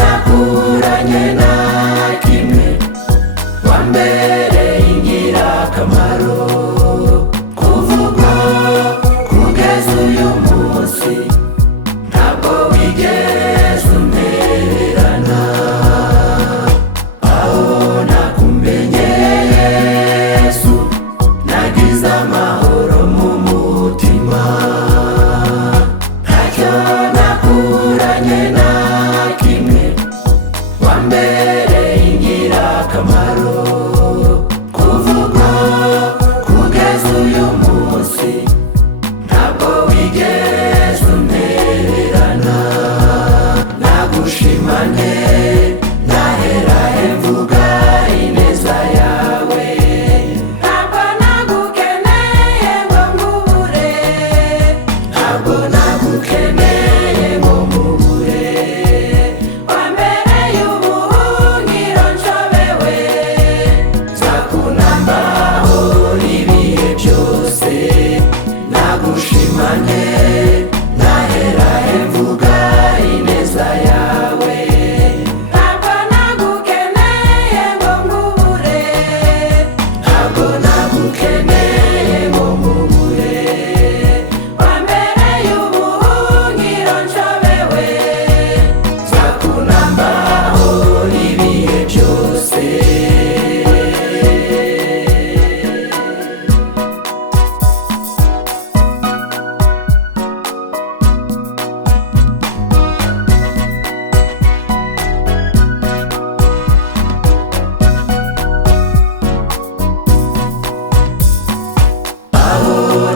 nakuranye na kimwe wambereye ingirakamaro kuvuga kugeza uyu munsi ntabwo wigeze untererana aho nakumenyeye Yesu nagize amahoro mu mutima ntacyo nakuranye na kimwe wambereye ingirakamaro kuvuga kugeza uyu munsi ntabwo wigeze untererana nagushimane nahera mvuga ineza yawe ntabwo nagukeneye ngo nkubure ntabwo nagukeneye ngo nkubure wambereye ubuhungiro nshobewe nzakunambaho ibihe byose nagushimane nahera mvuga ineza yawe ntabwo nagukeneye ngo nkubure ntabwo nagukeneye ngo nkubure wambereye ubuhungiro nshobewe nzakunambaho ibihe byose.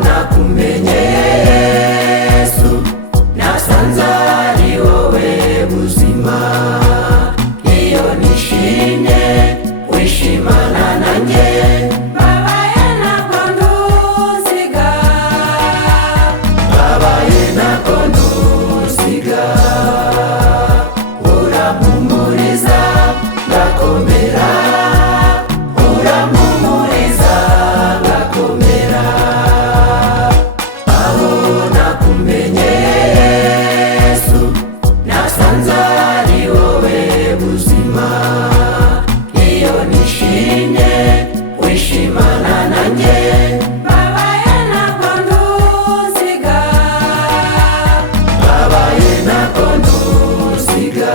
Nakumenyeye Yesu nasanze ari wowe buzima iyo nishimye wishimana nanjye babaye ntabwo ntusiga, babaye ntabwo ntusiga urampumuriza ngakomera urampumuriza ngakomera nakumenyeye Yesu nasanze ari wowe buzima iyo nishimye wishimana nanjye babaye ntabwo ntusiga, babaye ntabwo ntusiga